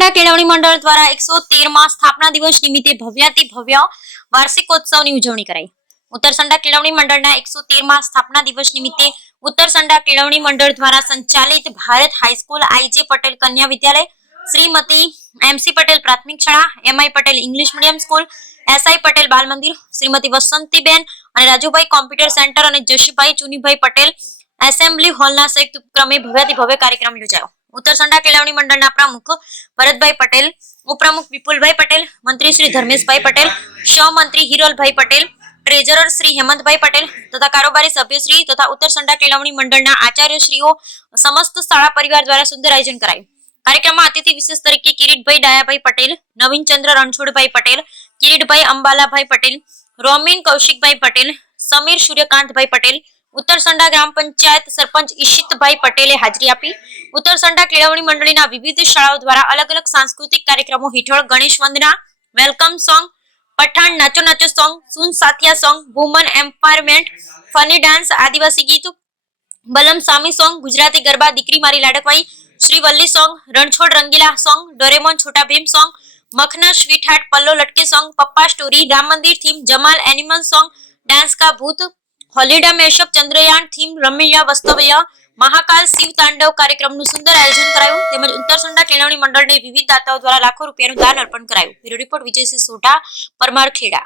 ઉત્તરસંડા કેળવણી મંડળ દ્વારા 113માં સ્થાપના દિવસ નિમિત્તે ભવ્યાતિ ભવ્ય વાર્ષિકોત્સવની ઉજવણી કરાઈ. ઉત્તરસંડા કેળવણી મંડળના 113માં સ્થાપના દિવસ નિમિત્તે ઉત્તરસંડા કેળવણી મંડળ દ્વારા સંચાલિત ભારત હાઈસ્કૂલ આઈજે પટેલ કન્યા વિદ્યાલય, શ્રીમતી એમસી પટેલ પ્રાથમિક શાળા, MI Patel English medium school, SI Patel બાલ મંદિર, શ્રીમતી વસંતીબેન અને રાજુભાઈ કોમ્પ્યુટર સેન્ટર અને જશુભાઈ ચુનીભાઈ પટેલ એસેમ્બલી હોલના સંયુક્ત ઉપક્રમે ભવ્યાતિ ભવ્ય કાર્યક્રમ યોજાયો. ઉત્તરસંડા કેળવણી મંડળના પ્રમુખ ભરતભાઈ પટેલ, ઉપપ્રમુખ વિપુલભાઈ પટેલ, મંત્રી શ્રી ધર્મેશભાઈ પટેલ, સહમંત્રી હિરોલભાઈ પટેલ, ટ્રેઝરર શ્રી હેમંતભાઈ પટેલ તથા કારોબારી સભ્યશ્રી તથા ઉત્તરસંડા કેળવણી મંડળના આચાર્યશ્રીઓ સમસ્ત શાળા પરિવાર દ્વારા સુંદર આયોજન કરાયું. કાર્યક્રમમાં અતિથિ વિશેષ તરીકે કિરીટભાઈ ડાયાભાઈ પટેલ, નવીનચંદ્ર રણછોડભાઈ પટેલ, કિરીટભાઈ અંબાલાભાઈ પટેલ, રોમિન કૌશિકભાઈ પટેલ, સમીર સૂર્યકાંતભાઈ પટેલ, ઉત્તરસંડા ગ્રામ પંચાયત સરપંચ ઈશિતભાઈ પટેલે હાજરી આપી. ઉત્તરસંડા કેળવણી મંડળીના વિવિધ શાળાઓ દ્વારા અલગ અલગ સાંસ્કૃતિક કાર્યક્રમો હેઠળ ગણેશ વંદના, વેલકમ સોંગ, પઠાણ નાચો નાચો સોંગ, સુન સાથિયા song, woman empowerment, funny dance, આદિવાસી ગીત, બલમ સામી સોંગ, ગુજરાતી ગરબા, દીકરી મારી લાડકવાઈ, Shri Valli song, Ranchhod Rangila song, Doraemon Chhota Bheem song, Makhna sweetheart પલ્લો લટકે song, papa story, Ram Mandir theme, Jamal Animal song, dance કા ભૂત, holiday mashup, Chandrayaan theme, Ramaiya Vastavaiya, Mahakal Shiv Tandav કાર્યક્રમનું સુંદર આયોજન કરાયું. તેમજ ઉત્તરસંડા કેળવણી મંડળને વિવિધ દાતાઓ દ્વારા લાખો રૂપિયાનું દાન અર્પણ કરાયું. Bureau report Vijaysinh Sodha, Parmar Kheda.